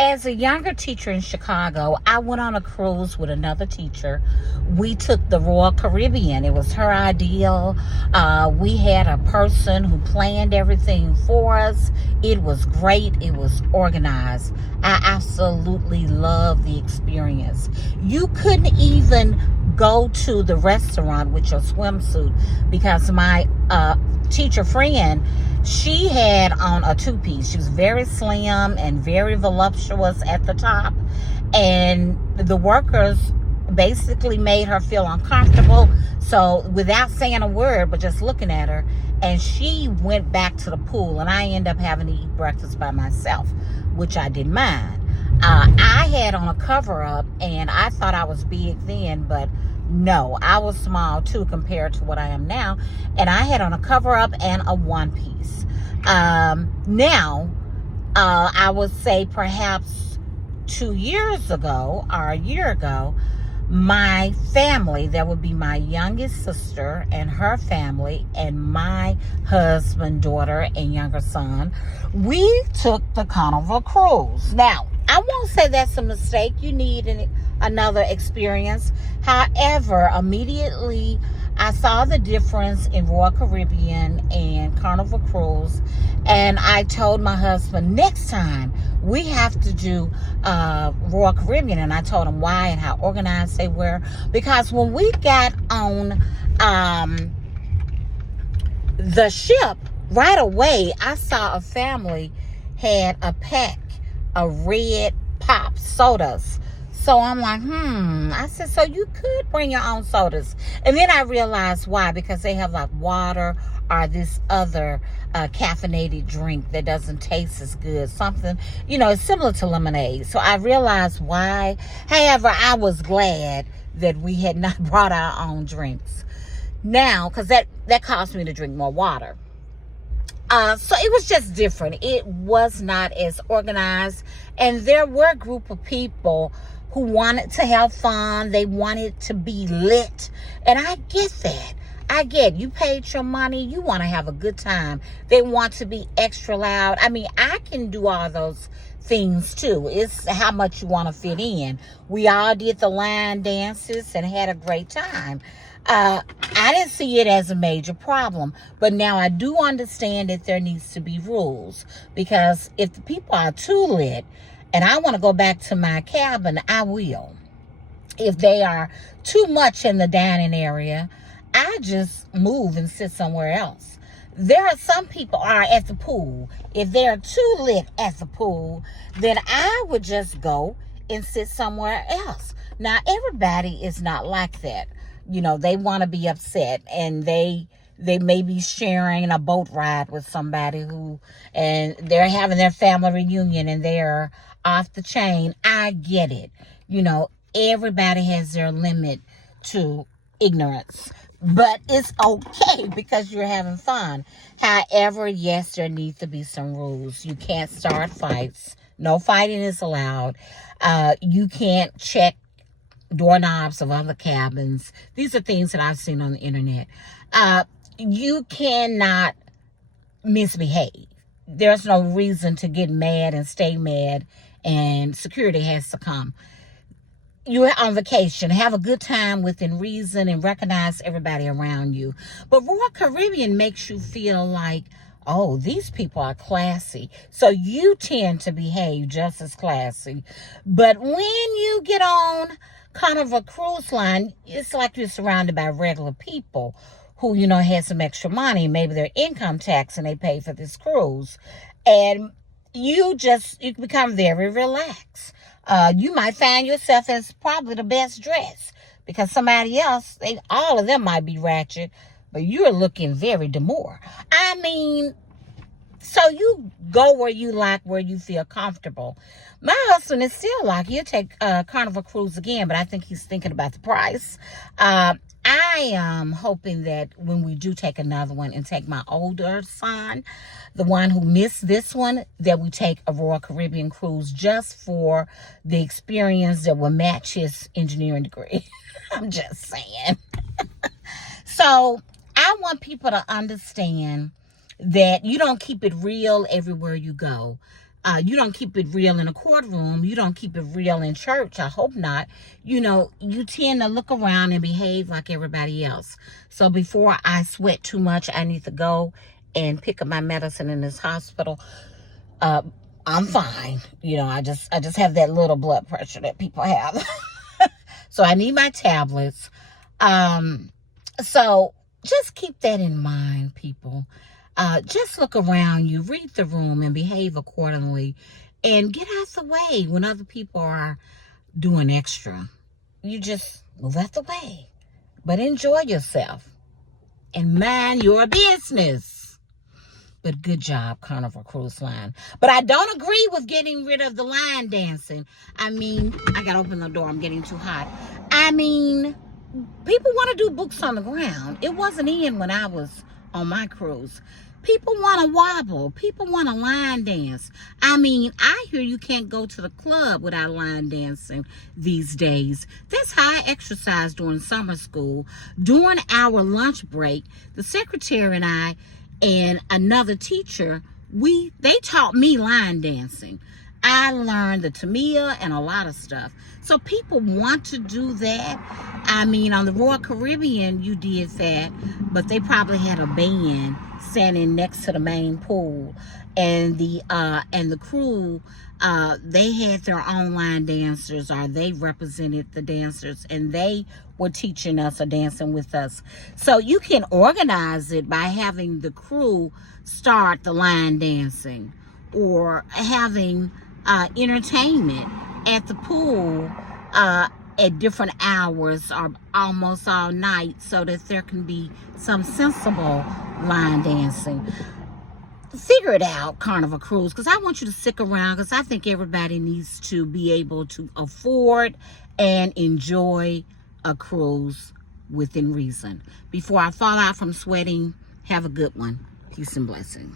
As a younger teacher in Chicago, I went on a cruise with another teacher. We took the Royal Caribbean. It was her idea. We had a person who planned everything for us. It was great. It was organized. I absolutely loved the experience. You couldn't even go to the restaurant with your swimsuit because my teacher friend, she had on a two-piece. She was very slim and very voluptuous at the top, and the workers basically made her feel uncomfortable. So without saying a word but just looking at her, and she went back to the pool, and I ended up having to eat breakfast by myself, which I didn't mind. I had on a cover-up, and I thought I was big then, but no, I was small too compared to what I am now. And I had on a cover-up and a one-piece. Now, I would say perhaps 2 years ago or a year ago, my family, that would be my youngest sister and her family and my husband, daughter, and younger son, we took the Carnival cruise. Now, I won't say that's a mistake. You need another experience. However, immediately I saw the difference in Royal Caribbean and Carnival Cruise, and I told my husband, next time we have to do Royal Caribbean. And I told him why and how organized they were. Because when we got on the ship, right away I saw a family had a pack of red pop sodas. So I'm like, I said, so you could bring your own sodas. And then I realized why, because they have like water or this other caffeinated drink that doesn't taste as good. Something, it's similar to lemonade. So I realized why. However, I was glad that we had not brought our own drinks. Now, because that caused me to drink more water. So it was just different. It was not as organized. And there were a group of people who wanted to have fun. They wanted to be lit. And I get that. I get you paid your money. You want to have a good time. They want to be extra loud. I mean, I can do all those things too. It's how much you want to fit in. We all did the line dances and had a great time. I didn't see it as a major problem, but now I do understand that there needs to be rules, because if the people are too lit and I want to go back to my cabin, I will. If they are too much in the dining area, I just move and sit somewhere else. There are some people are at the pool. If they're too lit at the pool, then I would just go and sit somewhere else. Now, everybody is not like that. They want to be upset, and they may be sharing a boat ride with somebody and they're having their family reunion and they're off the chain. I get it. Everybody has their limit to ignorance, but it's okay because you're having fun. However, yes, there needs to be some rules. You can't start fights. No fighting is allowed. You can't check doorknobs of other cabins. These are things that I've seen on the internet. You cannot misbehave. There's no reason to get mad and stay mad, and security has to come. You're on vacation. Have a good time within reason and recognize everybody around you. But Royal Caribbean makes you feel like, oh, these people are classy. So you tend to behave just as classy. But when you get on Carnival Cruise Line, it's like you're surrounded by regular people who, had some extra money, maybe their income tax, and they pay for this cruise. And you become very relaxed. You might find yourself as probably the best dressed, because somebody else, all of them might be ratchet, but you're looking very demure. I mean, so you go where you like, where you feel comfortable. My husband is still like, he'll take Carnival Cruise again, but I think he's thinking about the price. I am hoping that when we do take another one and take my older son, the one who missed this one, that we take a Royal Caribbean cruise just for the experience that will match his engineering degree. I'm just saying. So I want people to understand that you don't keep it real everywhere you go. You don't keep it real in a courtroom. You don't keep it real in church. I hope not. You know, you tend to look around and behave like everybody else. So before I sweat too much, I need to go and pick up my medicine in this hospital. I'm fine. You know, I just have that little blood pressure that people have. So I need my tablets. So just keep that in mind, people. Just look around you, read the room, and behave accordingly. And get out the way when other people are doing extra. You just move out the way. But enjoy yourself. And mind your business. But good job, Carnival Cruise Line. But I don't agree with getting rid of the line dancing. I mean, I gotta open the door. I'm getting too hot. I mean, people want to do books on the ground. It wasn't in when I was on my cruise. People want to wobble. People want to line dance. I mean, I hear you can't go to the club without line dancing these days. That's how I exercise during summer school. During our lunch break, the secretary and I and another teacher, they taught me line dancing. I learned the Tamia and a lot of stuff. So people want to do that. I mean, on the Royal Caribbean, you did that, but they probably had a band standing next to the main pool, and the crew, they had their own line dancers, or they represented the dancers, and they were teaching us or dancing with us. So you can organize it by having the crew start the line dancing, or having entertainment at the pool at different hours or almost all night, so that there can be some sensible line dancing. Figure it out, Carnival Cruise, because I want you to stick around, because I think everybody needs to be able to afford and enjoy a cruise within reason. Before I fall out from sweating, have a good one. Peace and blessing.